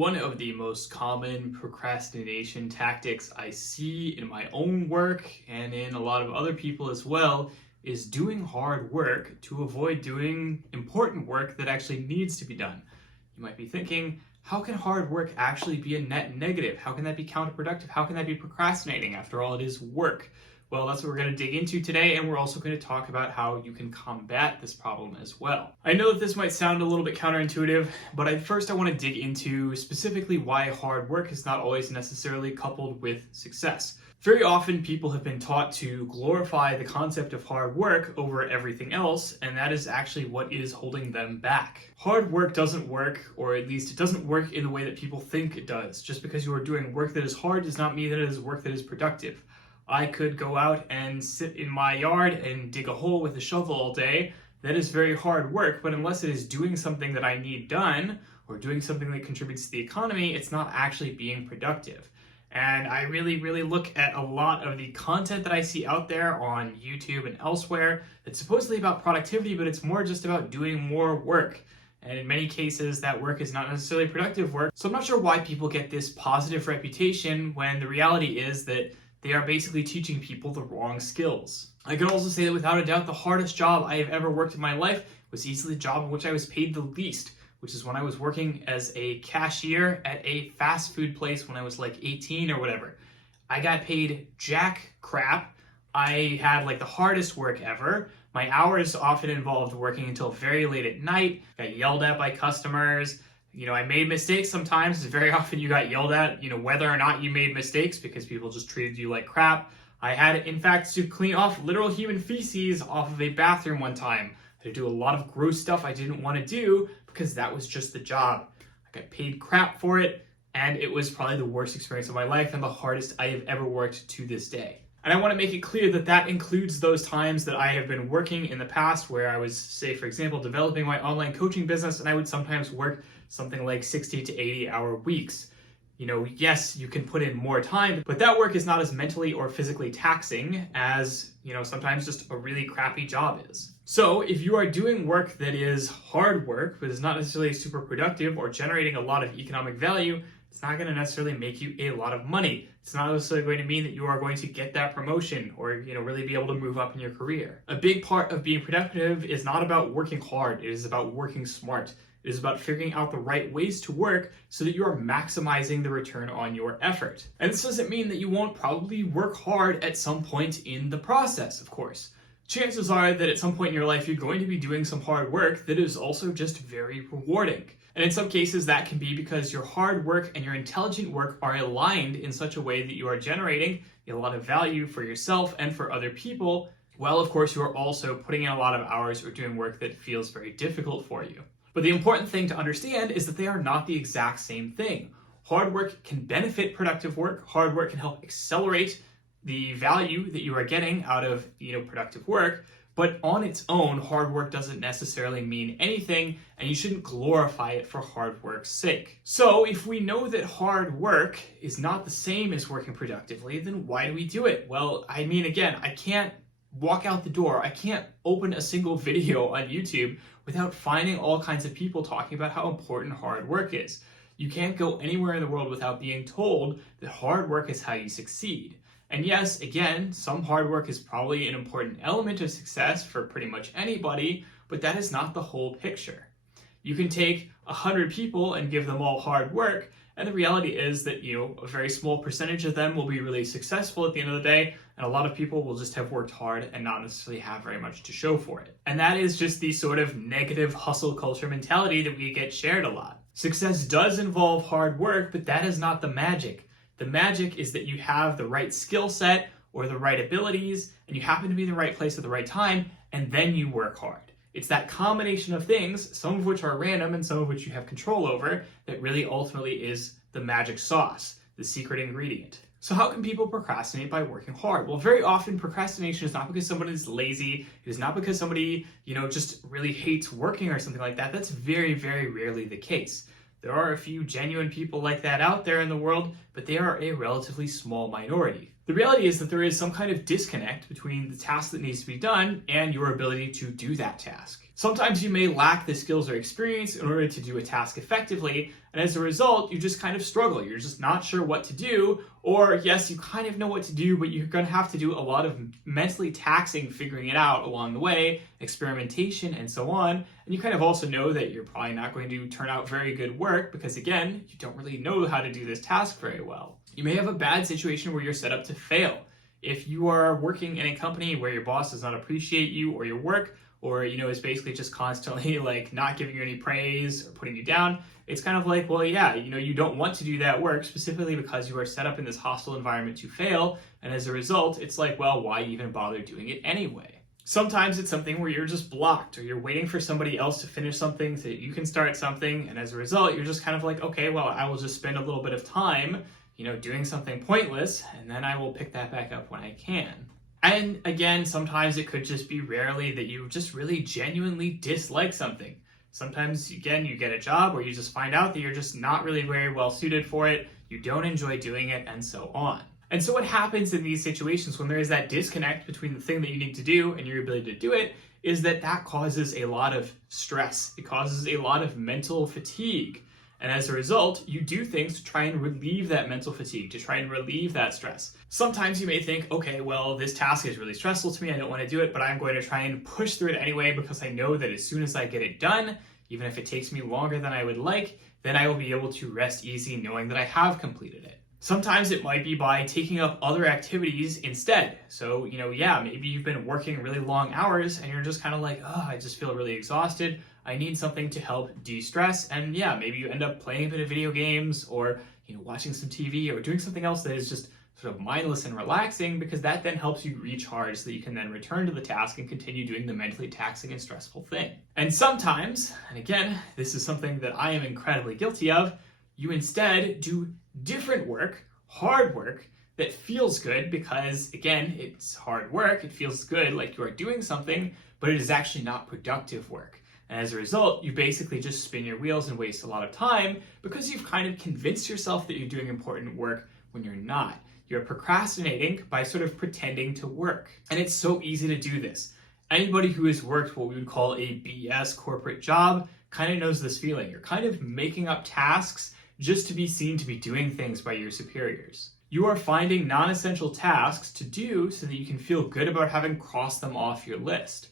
One of the most common procrastination tactics I see in my own work and in a lot of other people as well is doing hard work to avoid doing important work that actually needs to be done. You might be thinking, how can hard work actually be a net negative? How can that be counterproductive? How can that be procrastinating? After all, it is work. Well, that's what we're going to dig into today, and we're also going to talk about how you can combat this problem as well. I know that this might sound a little bit counterintuitive, but first I want to dig into specifically why hard work is not always necessarily coupled with success. Very often people have been taught to glorify the concept of hard work over everything else, and that is actually what is holding them back. Hard work doesn't work, or at least it doesn't work in the way that people think it does. Just because you are doing work that is hard does not mean that it is work that is productive. I could go out and sit in my yard and dig a hole with a shovel all day. That is very hard work, but unless it is doing something that I need done or doing something that contributes to the economy, it's not actually being productive. And I really look at a lot of the content that I see out there on YouTube and elsewhere that's supposedly about productivity, but it's more just about doing more work. And in many cases, that work is not necessarily productive work. So I'm not sure why people get this positive reputation when the reality is that they are basically teaching people the wrong skills. I can also say that without a doubt, the hardest job I have ever worked in my life was easily the job in which I was paid the least, which is when I was working as a cashier at a fast food place when I was like 18 or whatever. I got paid jack crap. I had like the hardest work ever. My hours often involved working until very late at night, got yelled at by customers. I made mistakes sometimes. Very often you got yelled at, whether or not you made mistakes because people just treated you like crap. I had, in fact, to clean off literal human feces off of a bathroom one time. I had to do a lot of gross stuff I didn't want to do because that was just the job. I got paid crap for it, and it was probably the worst experience of my life and the hardest I have ever worked to this day. And I want to make it clear that that includes those times that I have been working in the past where I was, say, for example, developing my online coaching business, and I would sometimes work something like 60 to 80-hour weeks. Yes, you can put in more time, but that work is not as mentally or physically taxing as, sometimes just a really crappy job is. So if you are doing work that is hard work, but is not necessarily super productive or generating a lot of economic value, it's not going to necessarily make you a lot of money. It's not necessarily going to mean that you are going to get that promotion or, really be able to move up in your career. A big part of being productive is not about working hard. It is about working smart. It is about figuring out the right ways to work so that you are maximizing the return on your effort. And this doesn't mean that you won't probably work hard at some point in the process, of course. Chances are that at some point in your life, you're going to be doing some hard work that is also just very rewarding. And in some cases, that can be because your hard work and your intelligent work are aligned in such a way that you are generating a lot of value for yourself and for other people, while of course you are also putting in a lot of hours or doing work that feels very difficult for you. But the important thing to understand is that they are not the exact same thing. Hard work can benefit productive work. Hard work can help accelerate the value that you are getting out of, productive work. But on its own, hard work doesn't necessarily mean anything, and you shouldn't glorify it for hard work's sake. So if we know that hard work is not the same as working productively, then why do we do it? Well, again, I can't walk out the door. I can't open a single video on YouTube without finding all kinds of people talking about how important hard work is. You can't go anywhere in the world without being told that hard work is how you succeed. And yes, again, some hard work is probably an important element of success for pretty much anybody, but that is not the whole picture. You can take 100 people and give them all hard work, and the reality is that, a very small percentage of them will be really successful at the end of the day, and a lot of people will just have worked hard and not necessarily have very much to show for it. And that is just the sort of negative hustle culture mentality that we get shared a lot. Success does involve hard work, but that is not the magic. The magic is that you have the right skill set or the right abilities, and you happen to be in the right place at the right time, and then you work hard. It's that combination of things, some of which are random and some of which you have control over, that really ultimately is the magic sauce, the secret ingredient. So how can people procrastinate by working hard? Well, very often procrastination is not because somebody is lazy. It is not because somebody, just really hates working or something like that. That's very rarely the case. There are a few genuine people like that out there in the world, but they are a relatively small minority. The reality is that there is some kind of disconnect between the task that needs to be done and your ability to do that task. Sometimes you may lack the skills or experience in order to do a task effectively, and as a result, you just kind of struggle. You're just not sure what to do, or yes, you kind of know what to do, but you're going to have to do a lot of mentally taxing figuring it out along the way, experimentation, and so on. And you kind of also know that you're probably not going to turn out very good work because, again, you don't really know how to do this task very well. You may have a bad situation where you're set up to fail. If you are working in a company where your boss does not appreciate you or your work, or, is basically just constantly like not giving you any praise or putting you down, it's kind of like, well, yeah, you don't want to do that work specifically because you are set up in this hostile environment to fail. And as a result, it's like, well, why even bother doing it anyway? Sometimes it's something where you're just blocked or you're waiting for somebody else to finish something so that you can start something. And as a result, you're just kind of like, okay, well, I will just spend a little bit of time, doing something pointless, and then I will pick that back up when I can. And again, sometimes it could just be rarely that you just really genuinely dislike something. Sometimes, again, you get a job where you just find out that you're just not really very well suited for it, you don't enjoy doing it, and so on. And so what happens in these situations when there is that disconnect between the thing that you need to do and your ability to do it is that causes a lot of stress. It causes a lot of mental fatigue. And as a result, you do things to try and relieve that mental fatigue, to try and relieve that stress. Sometimes you may think, okay, well, this task is really stressful to me, I don't want to do it, but I'm going to try and push through it anyway because I know that as soon as I get it done, even if it takes me longer than I would like, then I will be able to rest easy knowing that I have completed it. Sometimes it might be by taking up other activities instead. So, maybe you've been working really long hours and you're just kind of like, oh, I just feel really exhausted. I need something to help de-stress. And yeah, maybe you end up playing a bit of video games or, watching some TV or doing something else that is just sort of mindless and relaxing, because that then helps you recharge so that you can then return to the task and continue doing the mentally taxing and stressful thing. And sometimes, and again, this is something that I am incredibly guilty of, you instead do different work, hard work, that feels good because, again, it's hard work, it feels good, like you are doing something, but it is actually not productive work. And as a result, you basically just spin your wheels and waste a lot of time because you've kind of convinced yourself that you're doing important work when you're not. You're procrastinating by sort of pretending to work. And it's so easy to do this. Anybody who has worked what we would call a BS corporate job kind of knows this feeling. You're kind of making up tasks just to be seen to be doing things by your superiors. You are finding non-essential tasks to do so that you can feel good about having crossed them off your list.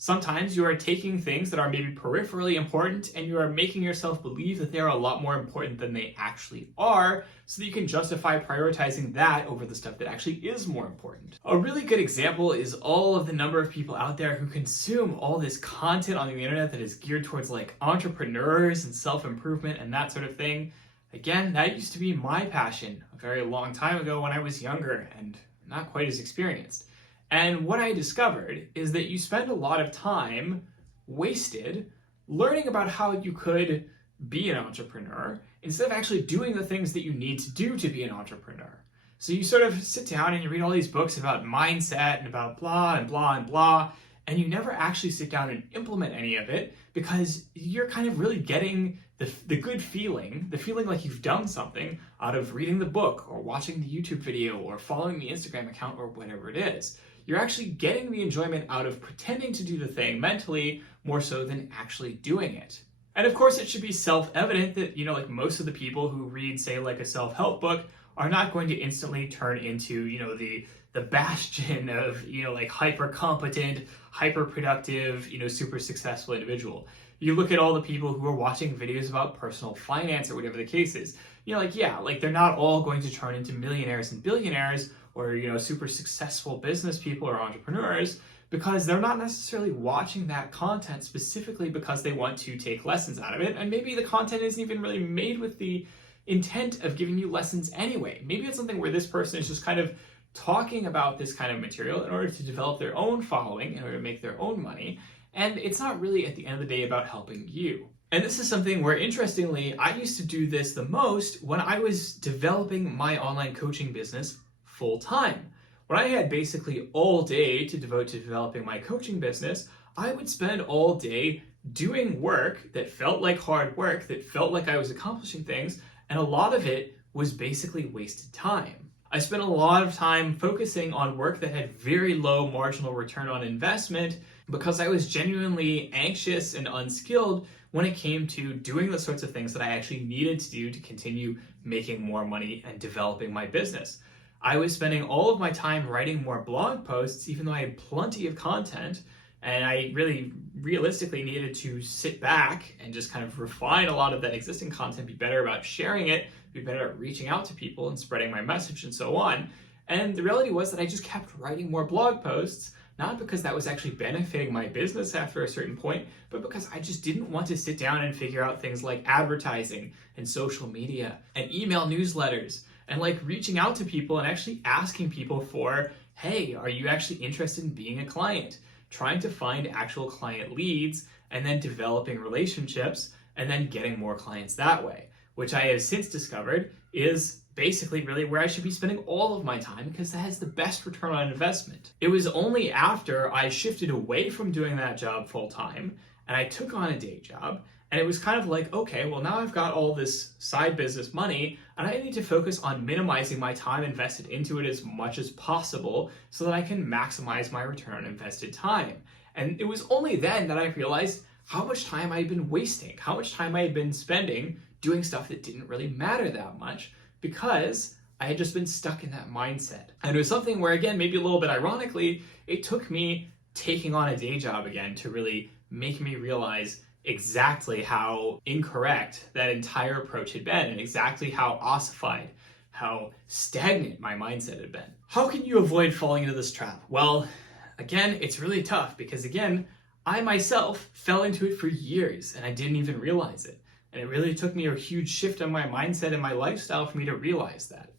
Sometimes you are taking things that are maybe peripherally important and you are making yourself believe that they are a lot more important than they actually are, so that you can justify prioritizing that over the stuff that actually is more important. A really good example is all of the number of people out there who consume all this content on the internet that is geared towards like entrepreneurs and self-improvement and that sort of thing. Again, that used to be my passion a very long time ago when I was younger and not quite as experienced. And what I discovered is that you spend a lot of time wasted learning about how you could be an entrepreneur instead of actually doing the things that you need to do to be an entrepreneur. So you sort of sit down and you read all these books about mindset and about blah and blah and blah, and you never actually sit down and implement any of it because you're kind of really getting the good feeling, the feeling like you've done something out of reading the book or watching the YouTube video or following the Instagram account or whatever it is. You're actually getting the enjoyment out of pretending to do the thing mentally more so than actually doing it. And of course, it should be self-evident that, like most of the people who read, say, like a self-help book are not going to instantly turn into, the bastion of, like hyper-competent, hyper-productive, super successful individual. You look at all the people who are watching videos about personal finance or whatever the case is, they're not all going to turn into millionaires and billionaires or, super successful business people or entrepreneurs, because they're not necessarily watching that content specifically because they want to take lessons out of it. And maybe the content isn't even really made with the intent of giving you lessons anyway. Maybe it's something where this person is just kind of talking about this kind of material in order to develop their own following, in order to make their own money. And it's not really, at the end of the day, about helping you. And this is something where, interestingly, I used to do this the most when I was developing my online coaching business full time. When I had basically all day to devote to developing my coaching business, I would spend all day doing work that felt like hard work, that felt like I was accomplishing things, and a lot of it was basically wasted time. I spent a lot of time focusing on work that had very low marginal return on investment because I was genuinely anxious and unskilled when it came to doing the sorts of things that I actually needed to do to continue making more money and developing my business. I was spending all of my time writing more blog posts, even though I had plenty of content, and I really realistically needed to sit back and just kind of refine a lot of that existing content, be better about sharing it, be better at reaching out to people and spreading my message and so on. And the reality was that I just kept writing more blog posts, not because that was actually benefiting my business after a certain point, but because I just didn't want to sit down and figure out things like advertising and social media and email newsletters and like reaching out to people and actually asking people for, hey, are you actually interested in being a client? Trying to find actual client leads and then developing relationships and then getting more clients that way, which I have since discovered is basically really where I should be spending all of my time because that has the best return on investment. It was only after I shifted away from doing that job full time and I took on a day job, and it was kind of like, okay, well now I've got all this side business money and I need to focus on minimizing my time invested into it as much as possible so that I can maximize my return on invested time. And it was only then that I realized how much time I had been wasting, how much time I had been spending doing stuff that didn't really matter that much, because I had just been stuck in that mindset. And it was something where, again, maybe a little bit ironically, it took me taking on a day job again to really make me realize exactly how incorrect that entire approach had been and exactly how ossified, how stagnant my mindset had been. How can you avoid falling into this trap? Well, again, it's really tough because, again, I myself fell into it for years and I didn't even realize it. And it really took me a huge shift in my mindset and my lifestyle for me to realize that.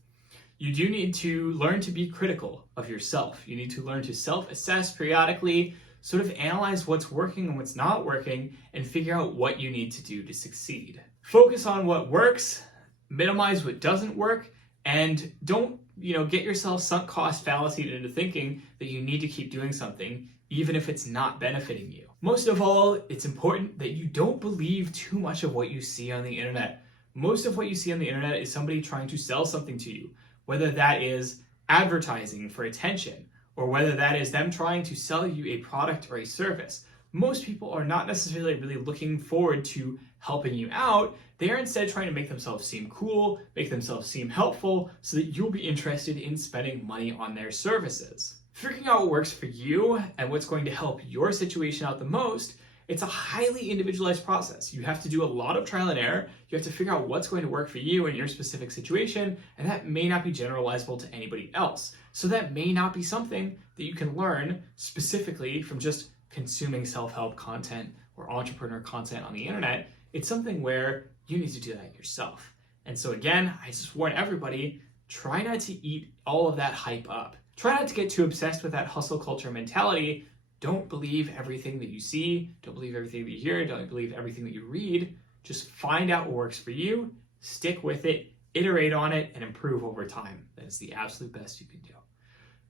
You do need to learn to be critical of yourself. You need to learn to self-assess periodically, sort of analyze what's working and what's not working, and figure out what you need to do to succeed. Focus on what works, minimize what doesn't work, and don't, get yourself sunk cost fallacy into thinking that you need to keep doing something even if it's not benefiting you. Most of all, it's important that you don't believe too much of what you see on the internet. Most of what you see on the internet is somebody trying to sell something to you, whether that is advertising for attention, or whether that is them trying to sell you a product or a service. Most people are not necessarily really looking forward to helping you out. They are instead trying to make themselves seem cool, make themselves seem helpful, so that you'll be interested in spending money on their services. Figuring out what works for you and what's going to help your situation out the most, it's a highly individualized process. You have to do a lot of trial and error. You have to figure out what's going to work for you in your specific situation, and that may not be generalizable to anybody else. So that may not be something that you can learn specifically from just consuming self-help content or entrepreneur content on the internet. It's something where you need to do that yourself. And so again, I just warn everybody, try not to eat all of that hype up. Try not to get too obsessed with that hustle culture mentality. Don't believe everything that you see. Don't believe everything that you hear. Don't believe everything that you read. Just find out what works for you, stick with it, iterate on it, and improve over time. That is the absolute best you can do.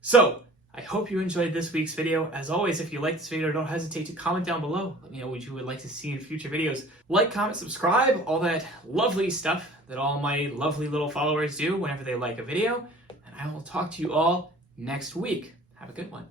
So, I hope you enjoyed this week's video. As always, if you like this video, don't hesitate to comment down below. Let me know what you would like to see in future videos. Like, comment, subscribe, all that lovely stuff that all my lovely little followers do whenever they like a video. And I will talk to you all next week. Have a good one.